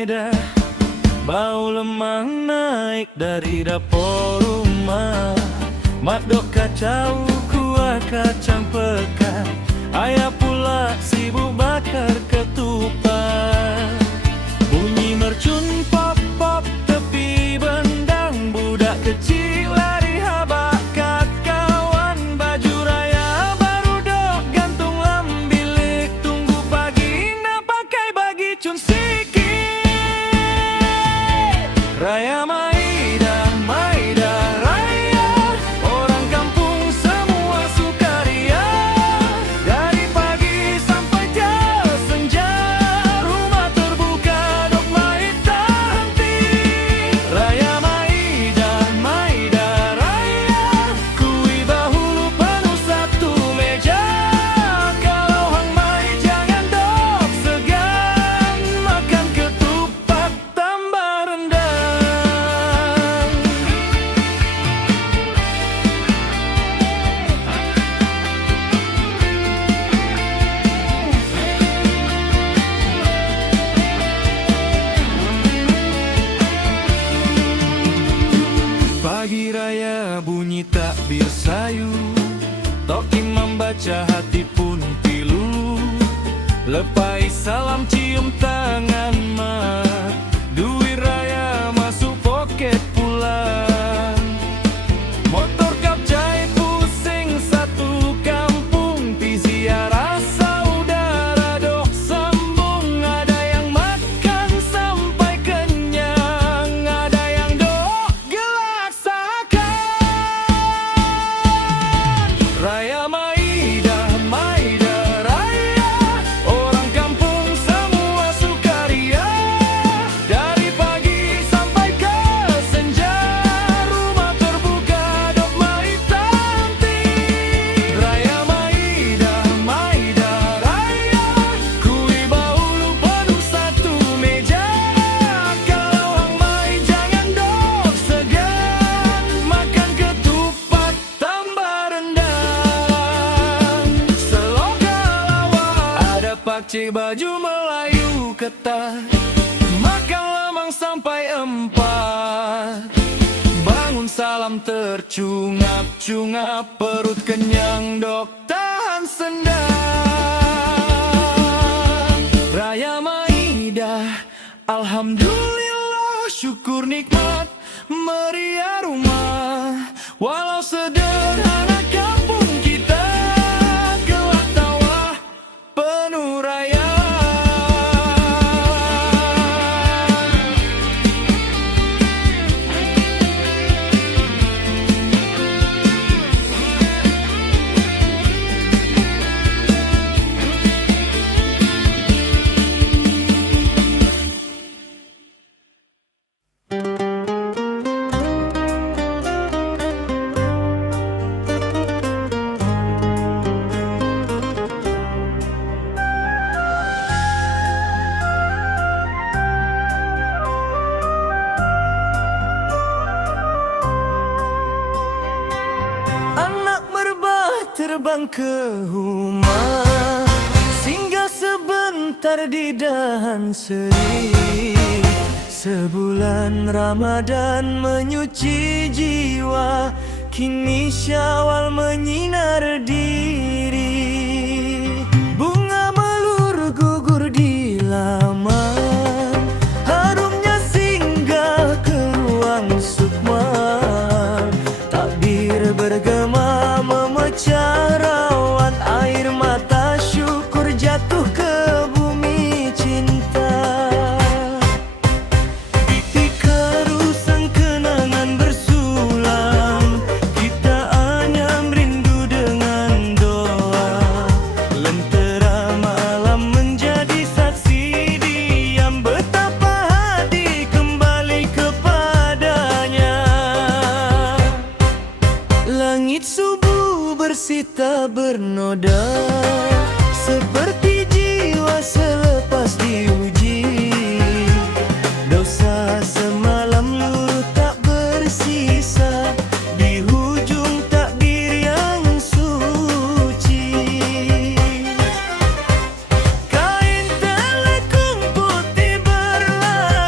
Maida, bau lemang naik dari dapur rumah. Madok kacau, kuah kacang pekat, ayah pula sibuk bakar ketupat. Bunyi mercun pop-pop tepi bendang, budak kecil lari habak kat kawan. Baju raya baru dok gantung lam bilik, tunggu pagi nak pakai bagi cun sikit. Raya Maida, Maida Raya, orang kampung semua sukaria. Dari pagi sampai dia senja, rumah terbuka dok maid tak henti. Raya Maida, Maida Raya, kui bahulu penuh satu meja. Kalau hang maid jangan dok segan, makan ketupat tambah rendang. Pagi raya bunyi takbir sayu, tok imam baca hati pun pilu. Lepai salam cium tangan mat, duit raya masuk poket pula. Motor kap jahit pusing satu kampung, pi ziarah saudara dok sambung. Ada yang makan sampai kenyang, ada yang dok gelaksakan. Raya Maida, Maida Raya, orang kampung semua sukaria. Dari pagi sampai ke senja, rumah terbuka dok maid tak henti. Raya Maida, Maida Raya, kui bahulu penuh satu meja. Kalau hang maid jangan dok segan, makan ketupat tambah rendang. Seloka lawa ada pakcik baju Melayu ketat, makan lemang sampai 4. Bangun salam tercungap-cungap, perut kenyang dok tahan sendang. Raya Maida, alhamdulillah syukur nikmat meriah rumah. Walau sederhana kampung kita, gelak tawa penuh raya. Anak merbah terbang ke rumah, singgah sebentar di dahan seri. Sebulan Ramadan menyuci jiwa, kini Syawal menyinar diri. Bunga melur gugur di laman, harumnya singgah ke ruang sukma. Takbir bergema memecah rawan, air mata syukur jatuh ke bumi cinta. Dikarusan kenangan bersulam, kita anyam rindu dengan doa. Lentera malam menjadi saksi diam, betapa hati kembali kepadanya. Langit subuh bersita bernoda, seperti jiwa selepas diuji. Dosa semalam luruh tak bersisa, di hujung takbir yang suci. Kain telekung putih berlalu,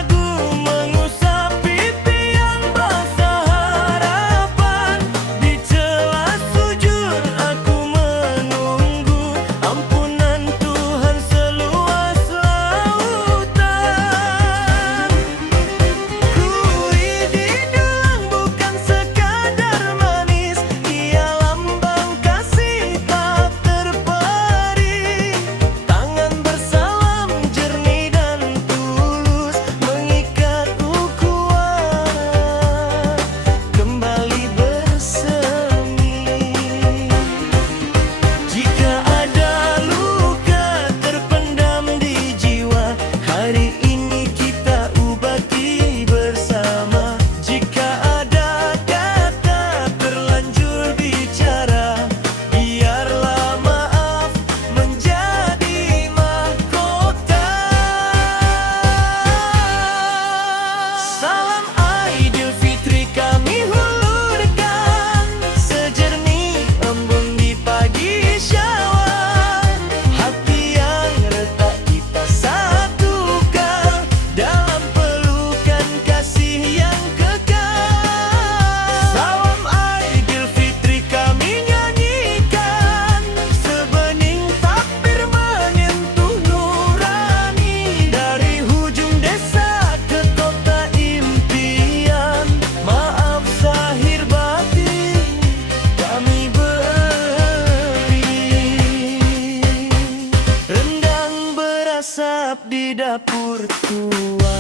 umur tua.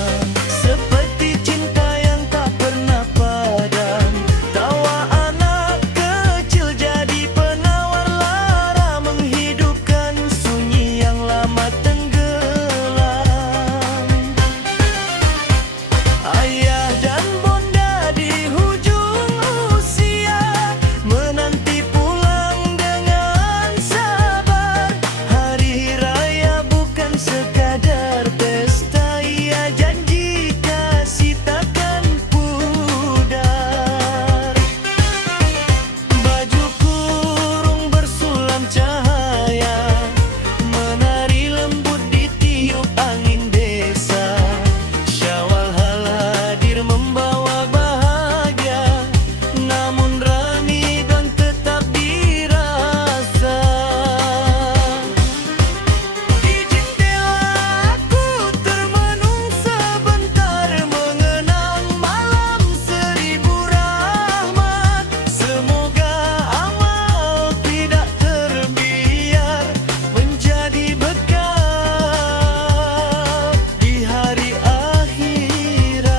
Seperti cinta yang tak pernah padam, tawa anak kecil jadi penawar lara, menghidupkan sunyi yang lama tenggelam. Ayah dan bonda di hujung usia menanti pulang dengan sabar. Hari raya bukan sekadar pesta, ia janji kasih takkan pudar. Baju kurung bersulam cahaya, menari lembut ditiup angin desa. Syawal hadir membawa bahagia, namun Ramadan tetap dirasa. Di jendela aku termenung sebentar, mengenang malam 1000 rahmat. Semoga amal tidak terbiar, menjadi bekal di hari akhirat.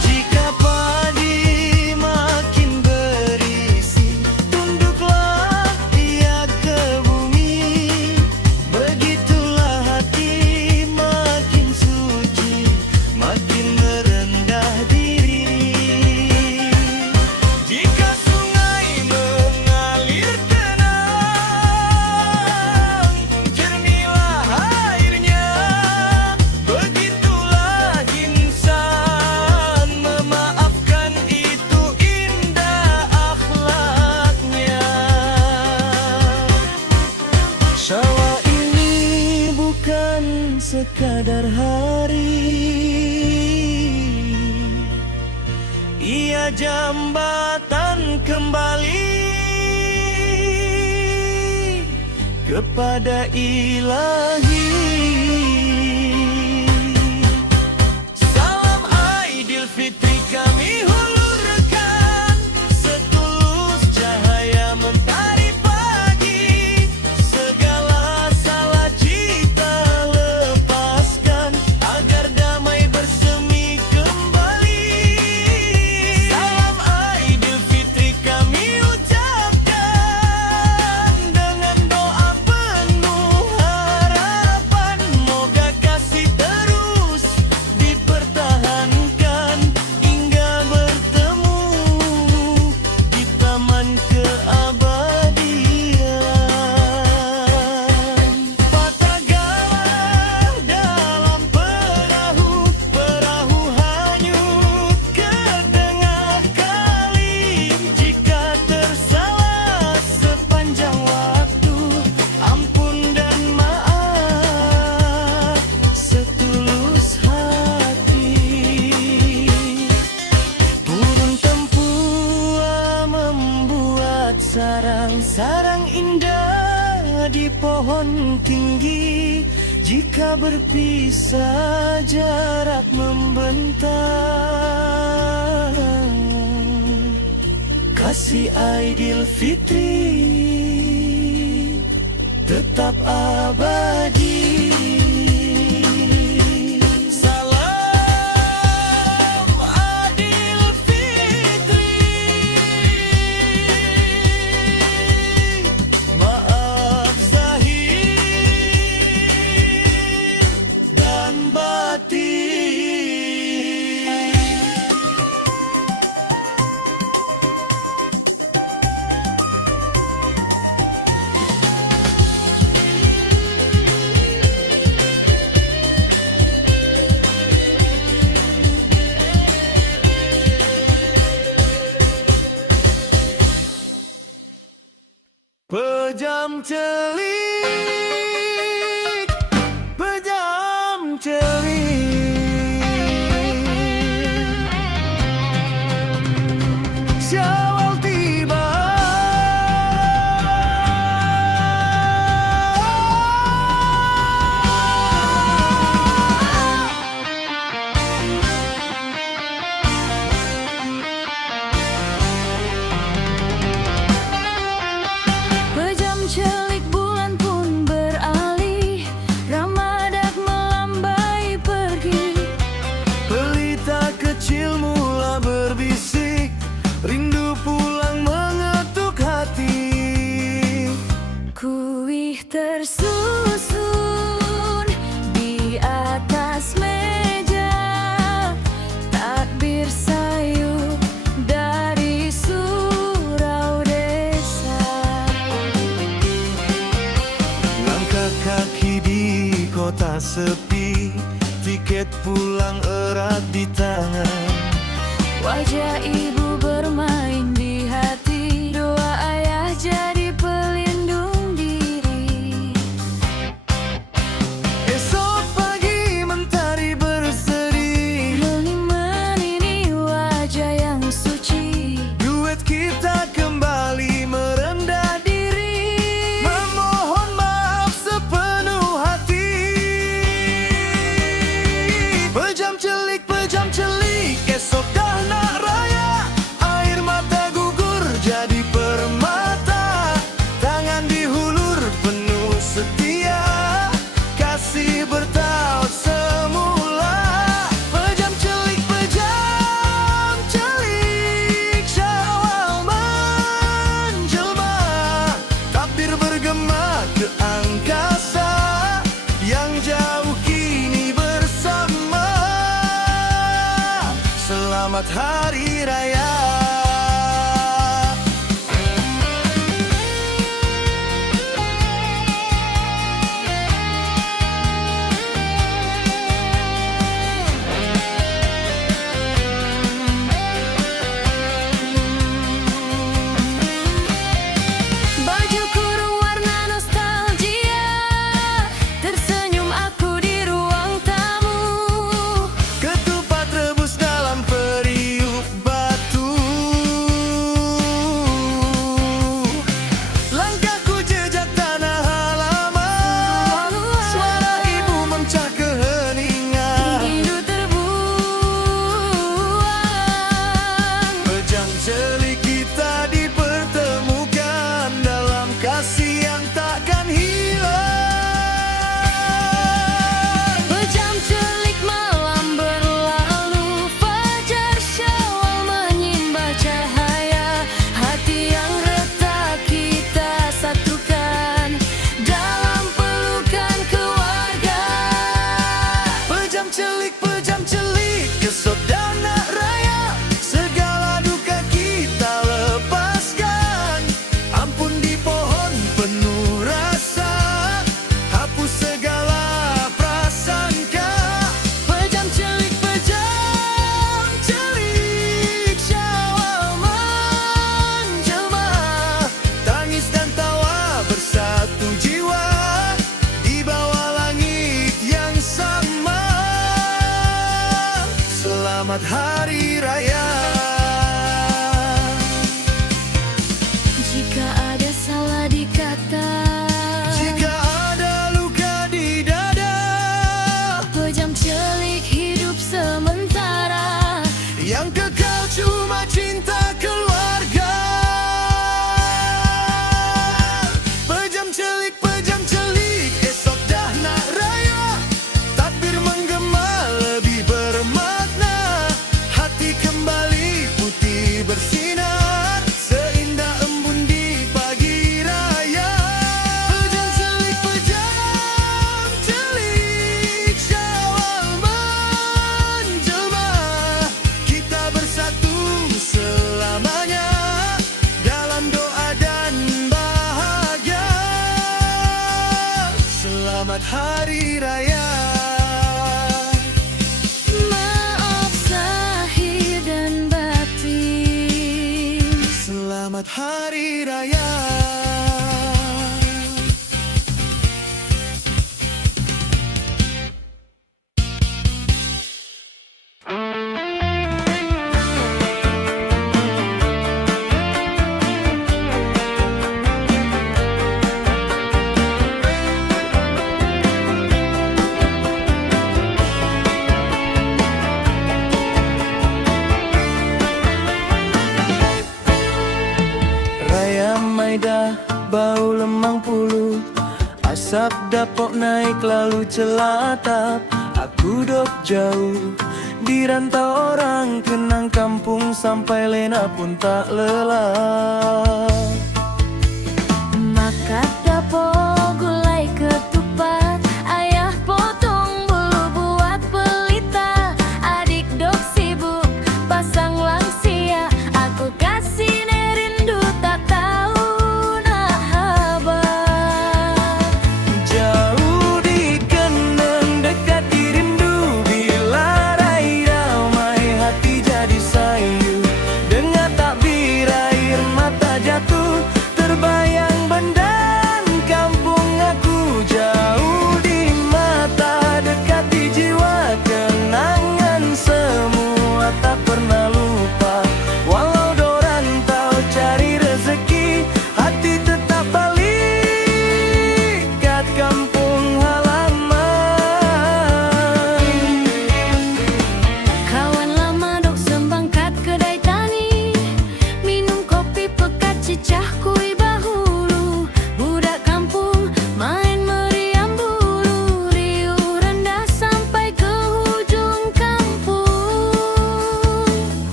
Jika padi makin berisi, tunduklah ia ke bumi. Begitulah hati makin suci, makin merendah diri. Jika sungai mengalir tenang, jernihlah airnya. Begitulah insan, memaafkan itu indah akhlaknya. Syawal ini bukan sekadar hari, ia jambatan kembali kepada Ilahi. Salam Aidilfitri kami hulurkan, setulus cahaya mentari pagi. Segala salah cita lepaskan, agar damai bersemi kembali. Salam Aidilfitri kami ucapkan, dengan doa penuh harapan. Moga kasih terus dipertahankan hingga bertemu di taman keabadian. Patah galah dalam perahu, perahu hanyut ke tengah kali. Jika tersalah sepanjang waktu, ampun dan maaf setulus hati. Burung tempua membuat sarang-sarang indah di pohon tinggi. Jika berpisah jarak membentang, kasih Aidilfitri tetap abadi. Salam Aidilfitri, maaf zahir dan batin. Pejam celik, pejam celik, Syawal tiba. Pejam celik bulan pun sepi, tiket pulang erat di tangan. Wajah ibu bermain di hati, doa ayah jadi pelindung diri. Esok pagi mentari berseri, Menimani wajah yang suci, duet kita kembali merendah diri, memohon maaf sepenuh hati. Pejam celik, esok dah nak raya, air mata gugur jadi permata, tangan dihulur penuh setia, kasih bertaut semula. Pejam celik, Syawal menjelma, takdir bergema ke angkasa, yang jauh kini bersama. Selamat Hari Raya. baju kurung warna nostalgia, tersenyum aku di ruang tamu. Ketupat rebus dalam periuk batu, langkahku jejak tanah halaman, suara ibu memecah keheningan. Rindu terbuang, Pejam celik kita dipertemukan dalam kasih yang takkan hilang. pejam celik malam berlalu, fajar Syawal menyinbah cahaya, hati yang retak kita satukan dalam pelukan keluarga. Pejam celik, esok dah nak raya, segala duka kita lepaskan. Ampun di pohon penuh rasa, hapus segala prasangka. Pejam celik, Syawal menjelma, tangis dan tawa bersatu jiwa di bawah langit yang sama. Selamat Hari Raya. Jika ada salah di kata, Jika ada luka di dada, pejam celik hidup sementara. yang kekal cuma cinta keluarga. Pejam celik, esok dah nak raya, takbir menggema lebih bermakna, hati kembali putih bersinar, seindah embun di pagi raya. Pejam celik, Syawal menjelma, kita bersatu selamanya dalam doa dan bahagia. Selamat Hari Raya. Maaf zahir dan batin. Selamat Hari Raya. Raya Maidah, bau lemang puluh, asap dapok naik lalu celah atap. Aku dok jauh di rantau orang, kenang kampung sampai lena pun tak lelah. Makan dapur gulai ketupat, ayah potong bulu buat pelita. Adik dok sibuk pasang lansia, aku kasih nerindu tak tahu nah habar. Jauh di kenang dek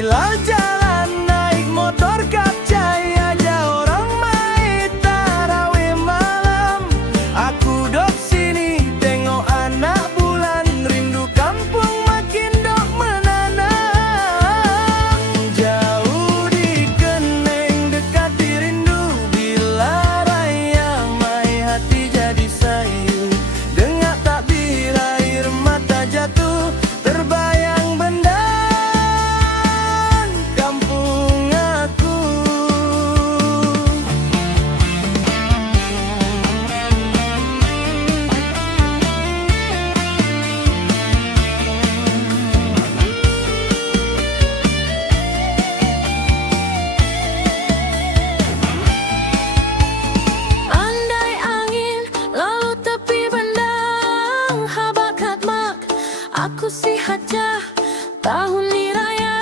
Bila jalan naik motor kapcai, ada orang main tarawih malam. Aku dok sini tengok anak bulan, rindu kampung makin dok menanam. Jauh di Keneng, dekat di rindu. Bila raya mai hati jadi sayu, dengar takbir air mata jatuh, terbayang bendan kampung aku. Andai angin lalu tepi bendang, habakat mak aku si hajah. Tahun ni raya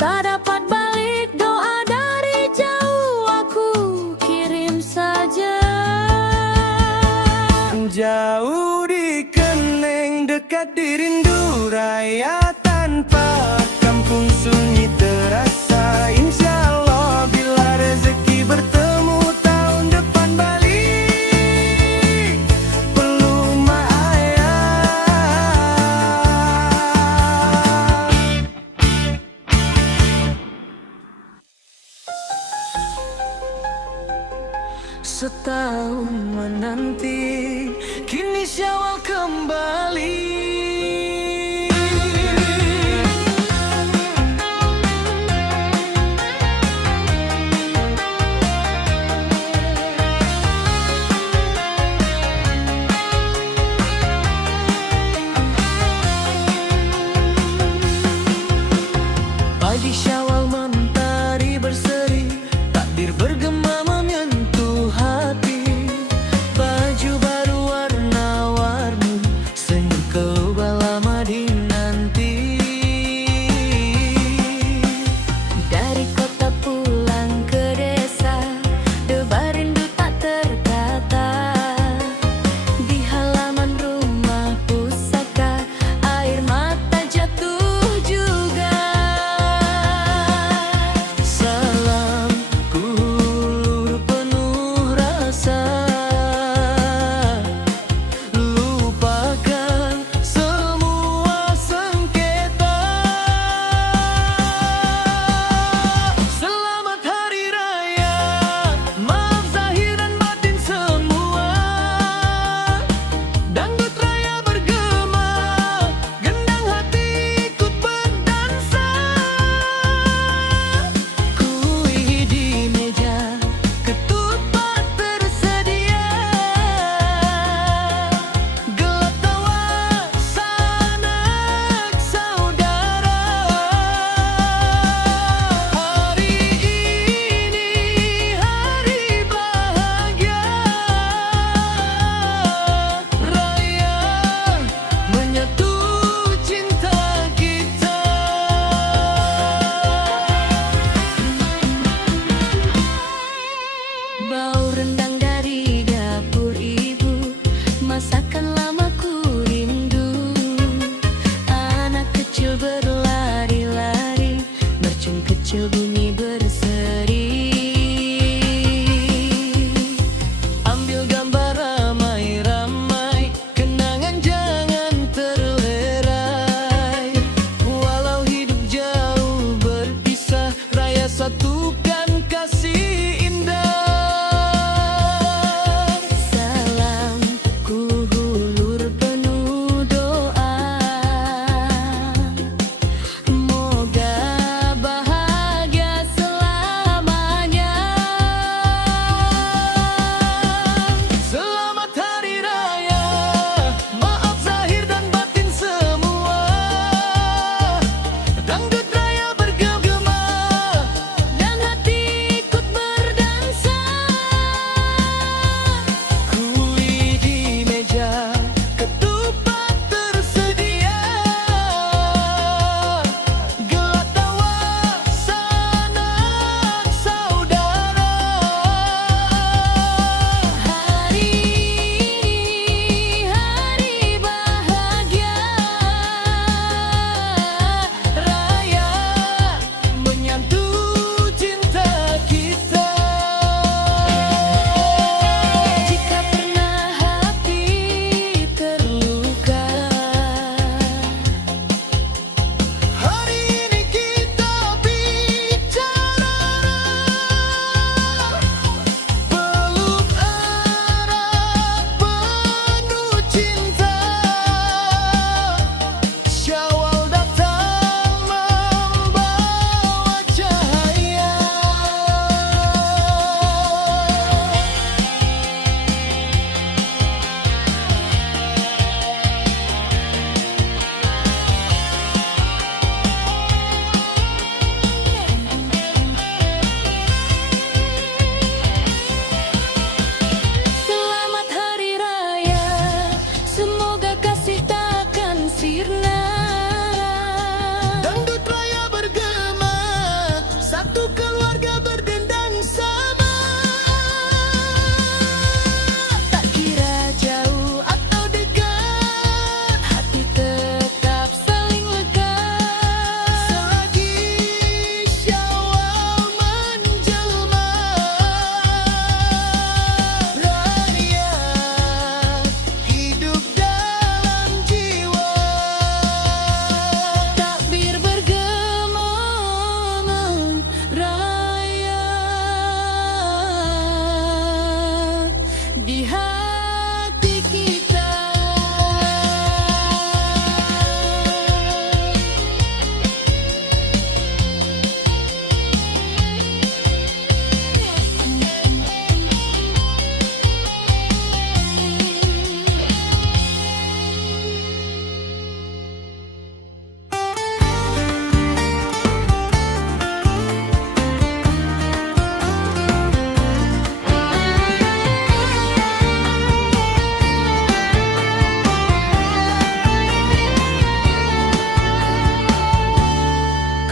tak dapat balik, doa dari jauh aku kirim saja. Jauh di Keneng, dekat di rindu. Raya tanpa kampung sunyi terasa. Insyaallah bila rezeki bertemu, tahun depan balik peluk mak ayah. Setahun menanti, kini Syawal kembali. Pagi Syawal mentari berseri, takbir bergema menyentuh hati. Baju baru warna-warni, senyum keluar lama dinanti. Dari kota pulang ke desa, debar rindu tak terkata. Di halaman rumah pusaka, air mata jatuh juga.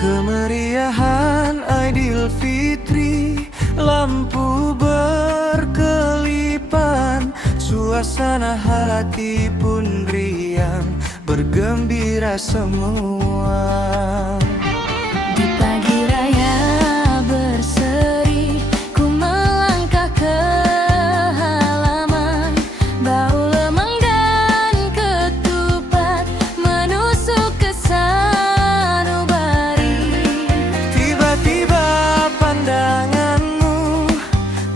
Kemeriahan Aidilfitri, lampu berkelipan, suasana hati pun riang, bergembira semua. Di pagi raya berseri, ku melangkah ke halaman. Bau lemang dan ketupat menusuk ke sanubari. Tiba-tiba pandanganmu,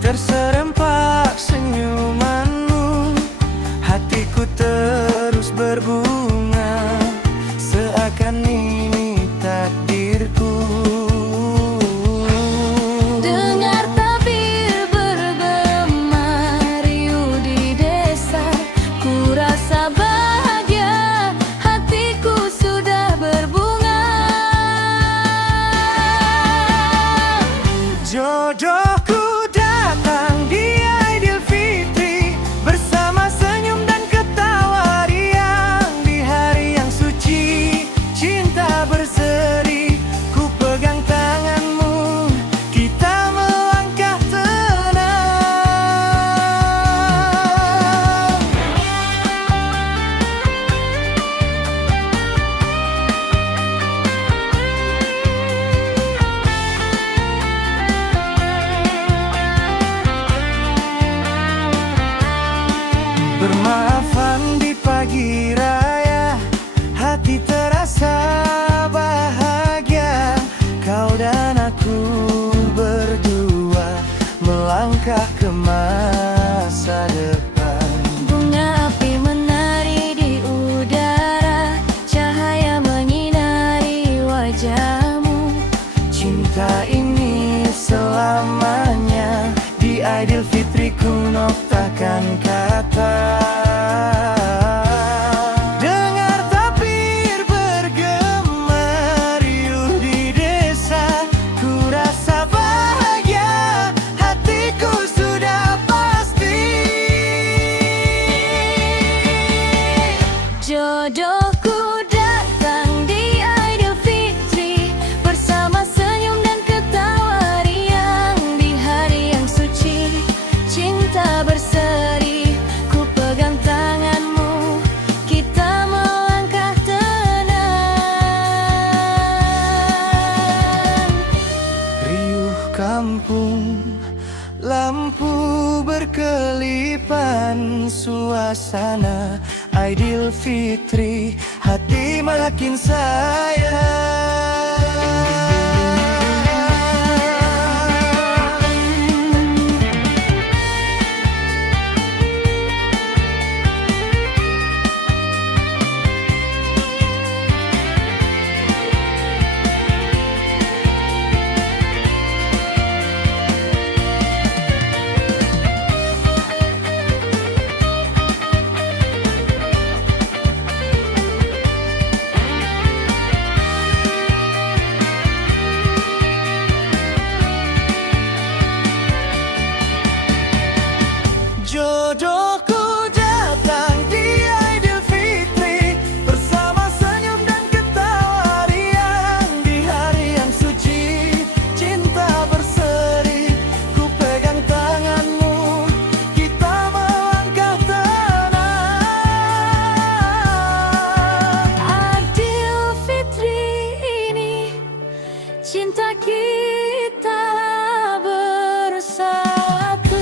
terserempak senyumanmu, hatiku terus berbunga, seakan ini takdirku. Dengar tabir bergema riuh di desa, ku rasa bahagia, hatiku sudah berbunga. Jodohku datang di Aidilfitri, bersama senyum dan ketawa riang. Di hari yang suci, cinta berseri, ku pegang tanganmu, kita melangkah tenang. Bermaafan di pagi raya, hati terasa bahagia. Kau dan aku berdua melangkah ke masa depan. Bunga api menari di udara, cahaya menyinari wajahmu. Cinta ini selamanya, di Aidilfitri ku noktakan kata. Dengar tabir bergema riuh di desa, ku rasa bahagia, hatiku sudah pasti. Jodohku datang di Aidilfitri, bersama senyum dan ketawa riang. Di hari yang suci, cinta berseri, ku pegang tanganmu, kita melangkah tenang. Riuh kampung, lampu berkelipan, suasana Aidilfitri, hati makin sayang. Jodohku datang di Aidilfitri, bersama senyum dan ketawa riang. Di hari yang suci, cinta berseri, ku pegang tanganmu, kita melangkah tenang. Aidilfitri ini, cinta kita bersatu.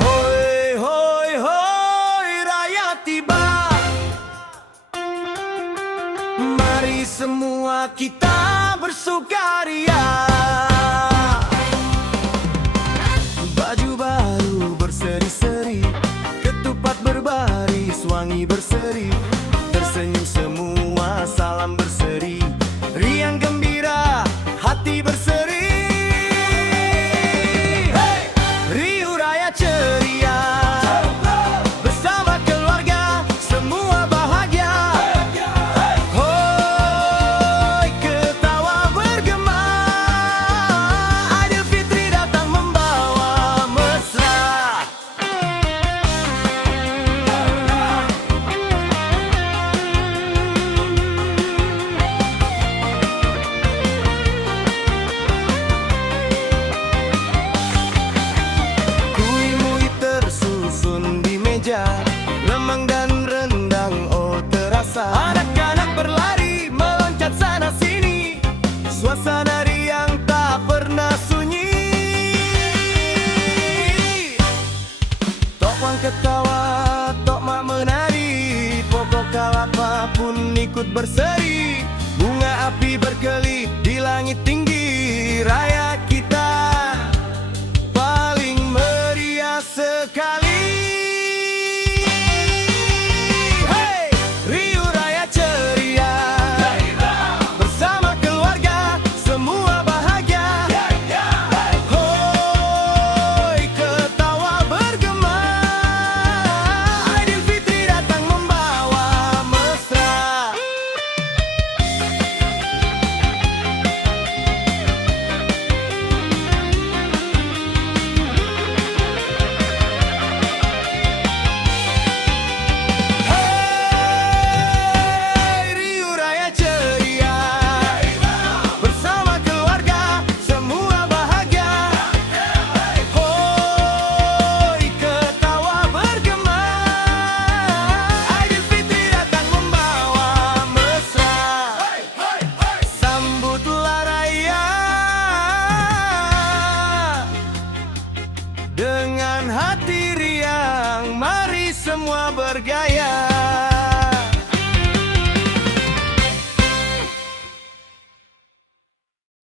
Hoi, hoi, hoi, raya tiba. Mari semua kita bersukaria. Baju baru berseri-seri, ketupat berbaris, wangi berseri, tersenyum semua, salam berseri, riang gembira, hati berseri. Hey! Riuh raya ketawa, tok mak menari, pokok kelapa pun ikut berseri. Bunga api berkelip di langit tinggi, raya kita paling meriah sekali. Hey, riuh raya ceria, bersama keluarga semua bahagia. Hoi, ketawa bergema, Aidilfitri datang membawa mesra. Hey, riuh raya ceria, bersama keluarga semua bahagia. Hoi, ketawa bergema, Aidilfitri datang membawa mesra. Sambutlah raya dengan hati riang, mari semua bergaya.